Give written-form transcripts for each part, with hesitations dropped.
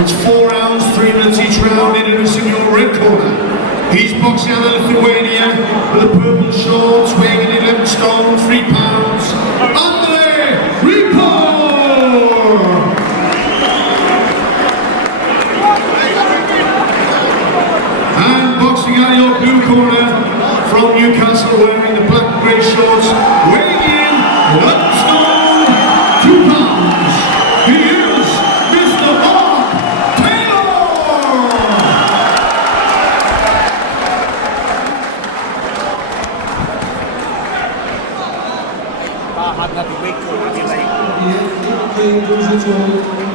It's 4 rounds, 3 minutes each round. Introducing your red corner. He's boxing out of Lithuania with the purple shorts, weighing in 11 stone, 3 pounds. Andrej Cepur! And boxing out of your blue corner from Newcastle, wearing the black and grey shorts, weighing in 11 stone, 2 pounds. He is Mr. Mark Taylor! I'd have a week or be late.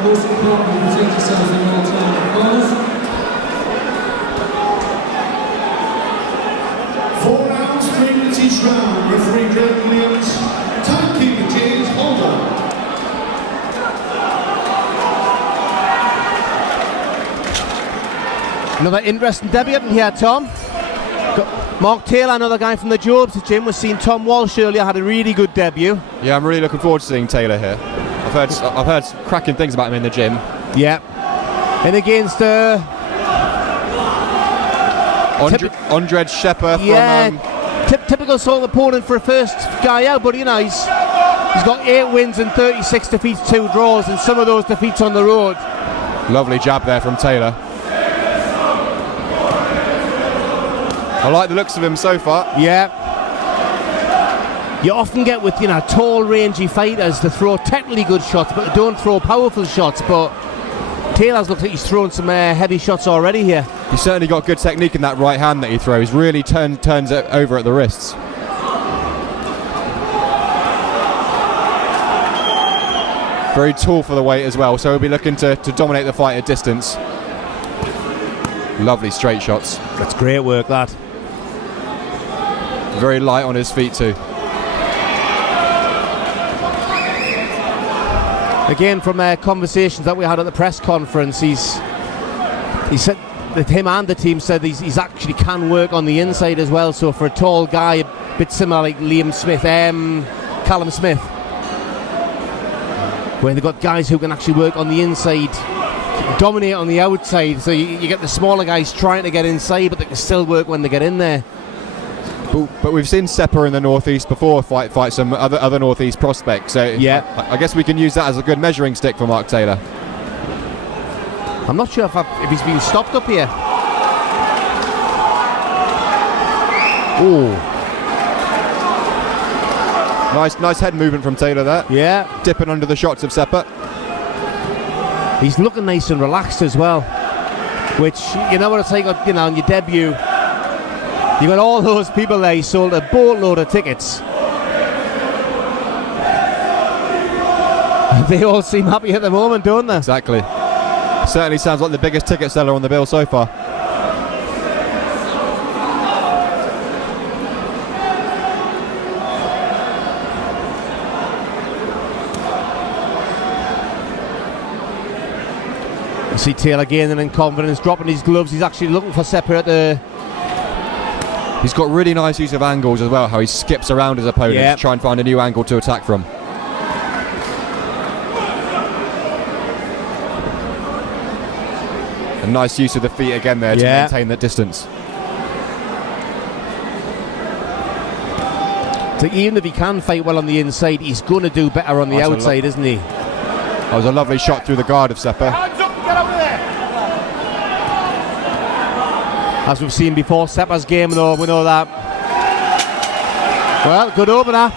Most important, protect yourselves at all times. 4 rounds, 3 minutes each round. Referee Greg Williams, timekeeper James Holder. Another interesting debut here, Tom. Got Mark Taylor, another guy from the Jobs gym. We've seen Tom Walsh earlier, had a really good debut. Yeah, I'm really looking forward to seeing Taylor here. I've heard cracking things about him in the gym. Yeah. And against Andrej Cepur from typical sort of opponent for a first guy out, but you know he's got 8 wins and 36 defeats, 2 draws, and some of those defeats on the road. Lovely jab there from Taylor. I like the looks of him so far. Yeah. You often get with, you know, tall, rangy fighters to throw technically good shots, but they don't throw powerful shots. But Taylor's looked like he's thrown some heavy shots already here. He's certainly got good technique in that right hand that he throws. Really turns it over at the wrists. Very tall for the weight as well, so he'll be looking to dominate the fight at distance. Lovely straight shots. That's great work, that. Very light on his feet too. Again, from conversations that we had at the press conference, he said that him and the team said he's actually can work on the inside as well. So for a tall guy, a bit similar like Callum Smith, where they've got guys who can actually work on the inside, dominate on the outside. So you get the smaller guys trying to get inside, but they can still work when they get in there. But we've seen Cepur in the northeast before fight some other northeast prospects. So yeah, I guess we can use that as a good measuring stick for Mark Taylor. I'm not sure if he's been stopped up here. Ooh. Nice head movement from Taylor there. Yeah. Dipping under the shots of Cepur. He's looking nice and relaxed as well. Which, you know what it's like, you know, on your debut. You got all those people there, he sold a boatload of tickets. They all seem happy at the moment, don't they? Exactly. Certainly sounds like the biggest ticket seller on the bill so far. You see Taylor gaining in confidence, dropping his gloves. He's actually looking for Cepur at the... He's got really nice use of angles as well, how he skips around his opponent to try and find a new angle to attack from. A nice use of the feet again there to maintain that distance. So even if he can fight well on the inside, he's going to do better on the outside, isn't he? That was a lovely shot through the guard of Cepur. As we've seen before, Cepur's game though, we know that. Well, good opener.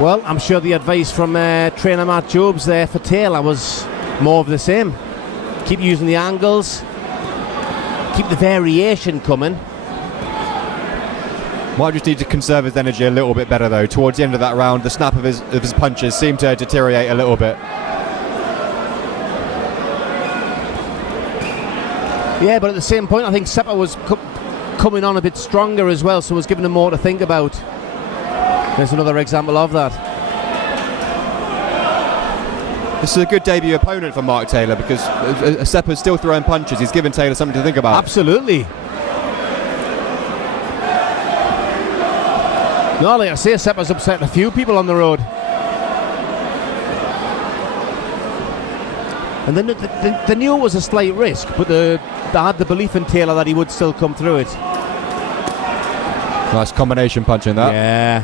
Well, I'm sure the advice from trainer Matt Jobs there for Taylor was more of the same. Keep using the angles, keep the variation coming. Might just need to conserve his energy a little bit better though. Towards the end of that round, the snap of his punches seemed to deteriorate a little bit. Yeah, but at the same point, I think Cepur was coming on a bit stronger as well, so was giving him more to think about. There's another example of that. This is a good debut opponent for Mark Taylor because Cepur's still throwing punches. He's given Taylor something to think about. Absolutely. No, like I say, Cepur's upsetting a few people on the road. And then they knew it was a slight risk, but they had the belief in Taylor that he would still come through it. Nice combination punching that. Yeah.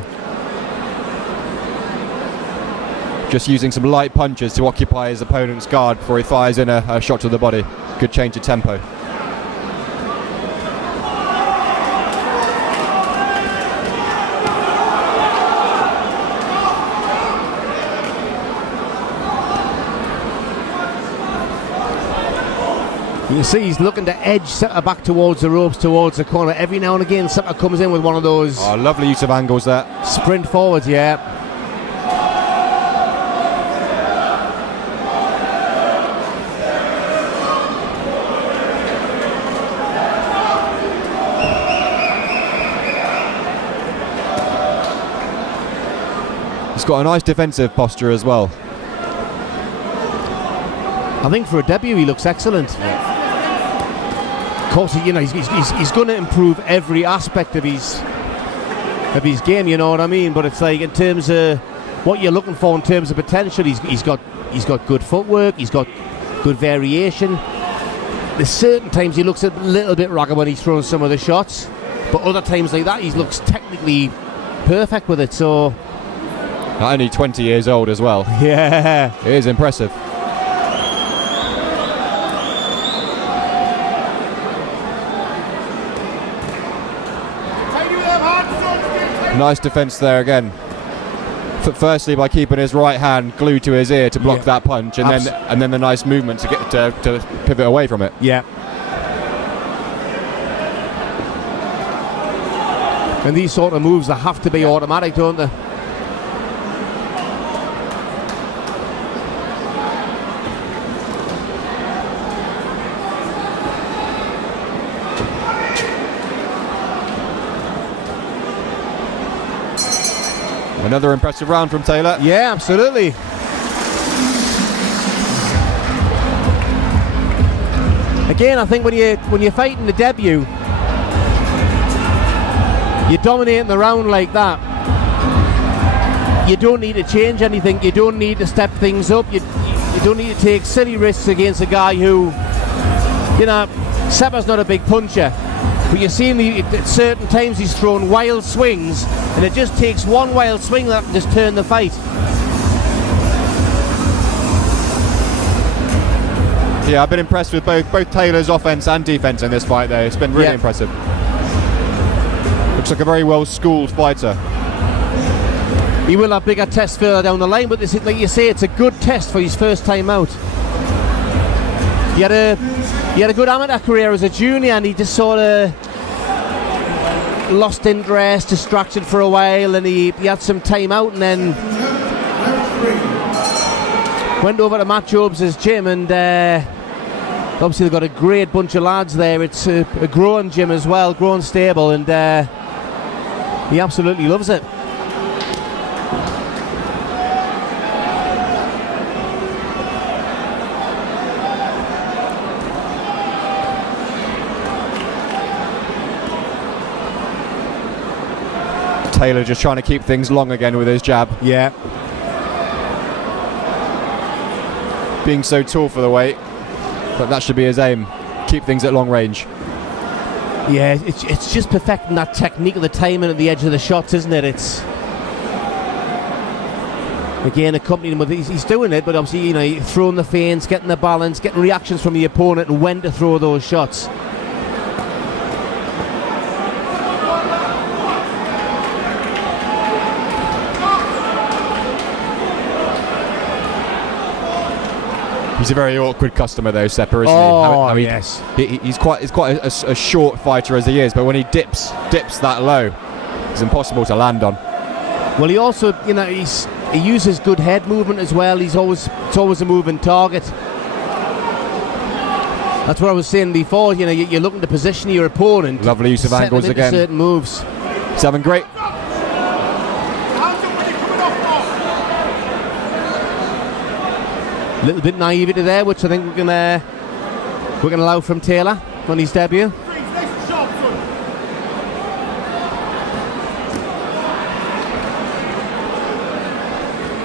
Just using some light punches to occupy his opponent's guard before he fires in a shot to the body. Good change of tempo. You see he's looking to edge Cepur back towards the ropes, towards the corner. Every now and again Cepur comes in with one of those Lovely use of angles there. sprint forwards, yeah. He's got a nice defensive posture as well. I think for a debut he looks excellent. Of course, you know, he's going to improve every aspect of his game. You know what I mean? But it's like in terms of what you're looking for in terms of potential, he's got good footwork. He's got good variation. There's certain times he looks a little bit ragged when he's throwing some of the shots, but other times like that he looks technically perfect with it. So only 20 years old as well. Yeah, it is impressive. Nice defense there again. Firstly, by keeping his right hand glued to his ear to block that punch, and then the nice movement to get to pivot away from it. Yeah. And these sort of moves, they have to be automatic, don't they? Another impressive round from Taylor. Yeah, absolutely. Again, I think when you're fighting the debut, you're dominating the round like that. You don't need to change anything. You don't need to step things up. You don't need to take silly risks against a guy who, you know, Cepur's not a big puncher. But you're seeing at certain times he's throwing wild swings, and it just takes one wild swing that can just turn the fight. Yeah, I've been impressed with both Taylor's offense and defense in this fight though. It's been really impressive. Looks like a very well-schooled fighter. He will have bigger tests further down the line, but this is, like you say, it's a good test for his first time out. He had a good amateur career as a junior, and he just sort of lost interest, distracted for a while, and he had some time out, and then went over to Matt Jobs' gym, and obviously they've got a great bunch of lads there. It's a growing gym as well, growing stable, and he absolutely loves it. Taylor just trying to keep things long again with his jab. Yeah. Being so tall for the weight, but that should be his aim. Keep things at long range. Yeah, it's just perfecting that technique of the timing at the edge of the shots, isn't it? It's again accompanying with he's doing it, but obviously, you know, throwing the feints, getting the balance, getting reactions from the opponent, and when to throw those shots. He's a very awkward customer though, Cepur, isn't Oh, he? yes. He's quite a short fighter as he is, but when he dips that low, it's impossible to land on. Well, he also, he uses good head movement as well. It's always a moving target. That's what I was saying before. You're looking to position your opponent. Lovely use of set angles him into again. certain moves. He's having great. A little bit naivety there, which I think we're gonna allow from Taylor on his debut.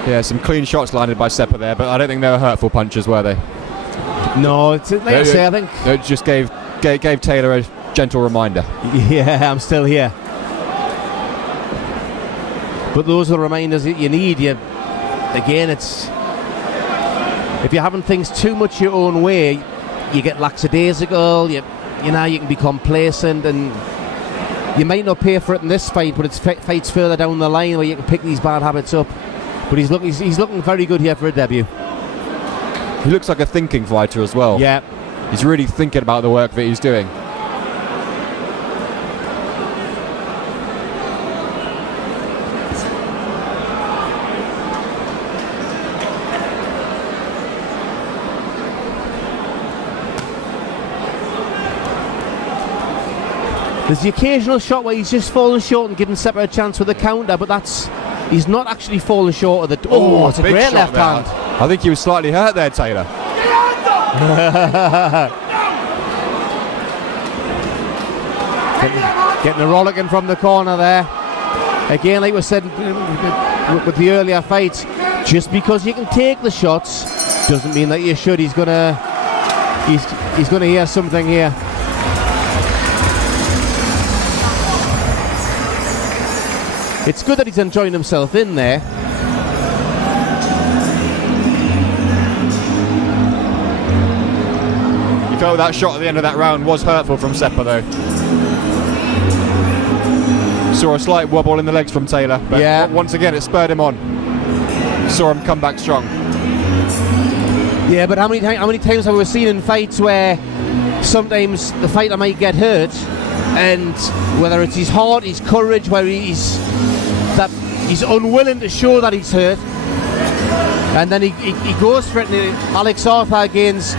Yeah, some clean shots landed by Cepur there, but I don't think they were hurtful punches, were they? No, like I say, I think it just gave Taylor a gentle reminder. Yeah, I'm still here. But those are the reminders that you need. Again, it's if you're having things too much your own way, you get lackadaisical. You can be complacent, and you might not pay for it in this fight, but it's fights further down the line where you can pick these bad habits up. But he's looking very good here for a debut. He looks like a thinking fighter as well. Yeah. He's really thinking about the work that he's doing. There's the occasional shot where he's just fallen short and giving Cepur a chance with a counter, but he's not actually fallen short of the... Oh, it's a big great shot left there. hand. I think he was slightly hurt there, Taylor. Getting a rollicking from the corner there. Again, like we said with the earlier fights, just because you can take the shots doesn't mean that you should. He's gonna hear something here. It's good that he's enjoying himself in there. You felt that shot at the end of that round was hurtful from Cepur though. Saw a slight wobble in the legs from Taylor, but yeah. Once again it spurred him on. Saw him come back strong. Yeah, but how many times have we seen in fights where sometimes the fighter might get hurt, and whether it's his heart, his courage, where he's unwilling to show that he's hurt, and then he goes for it. Alex Arthur against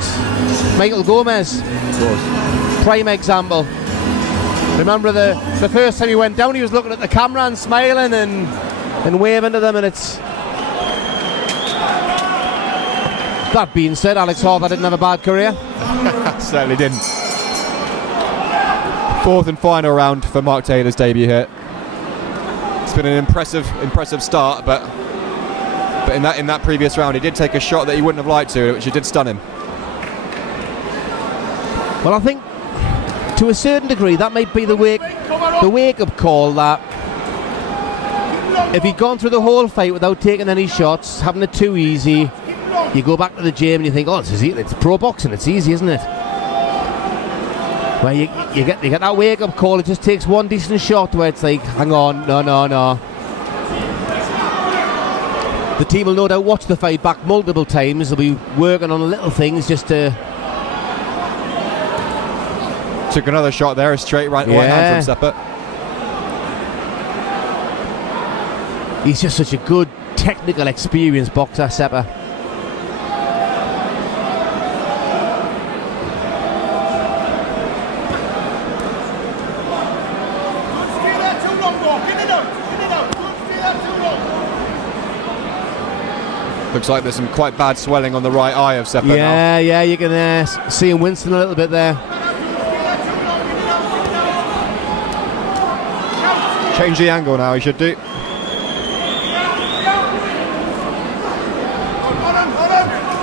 Michael Gomez, Of course. prime example. Remember the first time he went down, he was looking at the camera and smiling and waving to them, and it's... That being said, Alex Arthur didn't have a bad career. Certainly didn't. Fourth and final round for Mark Taylor's debut here. It's been an impressive start, but in that previous round he did take a shot that he wouldn't have liked to, which it did stun him. Well, I think to a certain degree that might be the wake-up call, that if he'd gone through the whole fight without taking any shots, having it too easy, you go back to the gym and you think, oh, it's pro boxing, it's easy, isn't it? Well, you get that wake-up call. It just takes one decent shot where it's like, hang on, no. The team will no doubt watch the fight back multiple times. They'll be working on little things just to... Took another shot there, a straight right hand from Cepur. He's just such a good, technical, experienced boxer, Cepur. Looks like there's some quite bad swelling on the right eye of Cepur now. Yeah, you can see him wincing a little bit there. Change the angle now, he should do.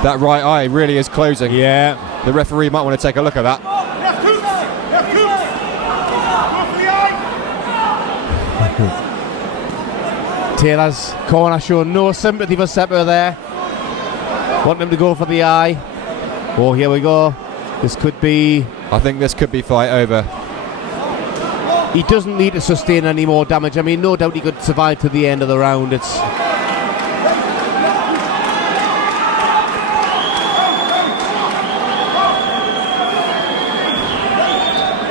That right eye really is closing. Yeah. The referee might want to take a look at that. Taylor's corner showing no sympathy for Cepur there. Wanting him to go for the eye. Oh, here we go. This could be... I think this could be fight over. He doesn't need to sustain any more damage. I mean, no doubt he could survive to the end of the round. It's...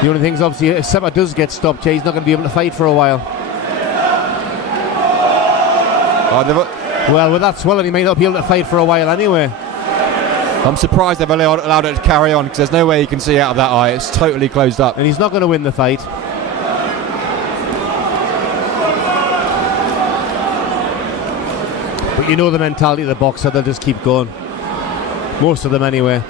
The only thing is, obviously, if Cepur does get stopped here, he's not going to be able to fight for a while. Well, with that swelling, he may not be able to fight for a while anyway. I'm surprised they've allowed it to carry on, because there's no way you can see out of that eye. It's totally closed up. And he's not going to win the fight. But you know the mentality of the boxer, they'll just keep going. Most of them anyway.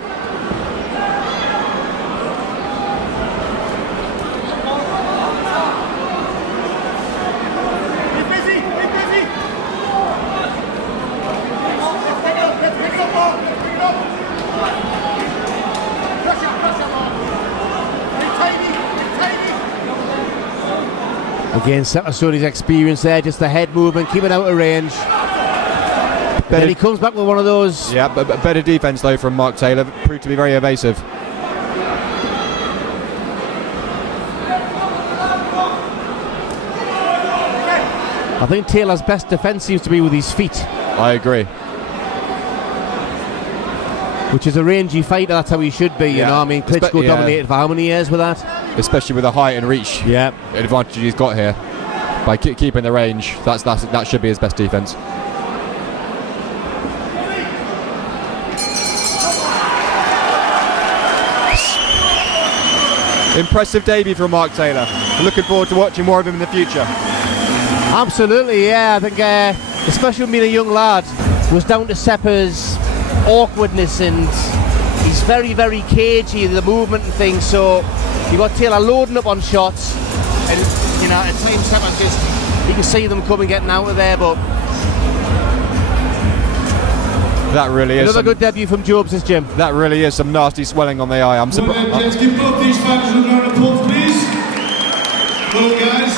Again, Cepur showed his experience there, just the head movement, keeping out of range. Then he comes back with one of those. Yeah, but better defense though from Mark Taylor, proved to be very evasive. I think Taylor's best defense seems to be with his feet. I agree. Which is a rangy fighter, that's how he should be, you know. I mean, Klitschko dominated for how many years with that? Especially with the height and reach advantage he's got here. By keeping the range, that should be his best defense. Impressive debut from Mark Taylor. Looking forward to watching more of him in the future. Absolutely, yeah. I think, especially being a young lad, was down to Cepur's awkwardness, and he's very, very cagey, the movement and things. So you got Taylor loading up on shots, and you know, at times Cepur just, you can see them coming, getting out of there. But that really is another good debut from Jobs' gym. That really is some nasty swelling on the eye. I'm surprised. Let's give both these fighters a round of applause, please. Hello, guys.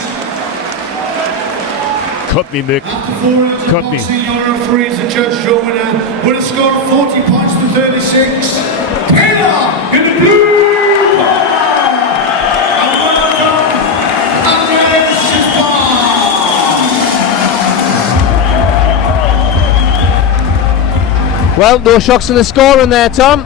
Cut me, Mick. After 4 rounds of boxing, your referee is the judge, your winner, with a score of 40 points to 36. Taylor in the blue corner. And welcome, Andrej Cepur. Well, no shocks in the scoring there, Tom.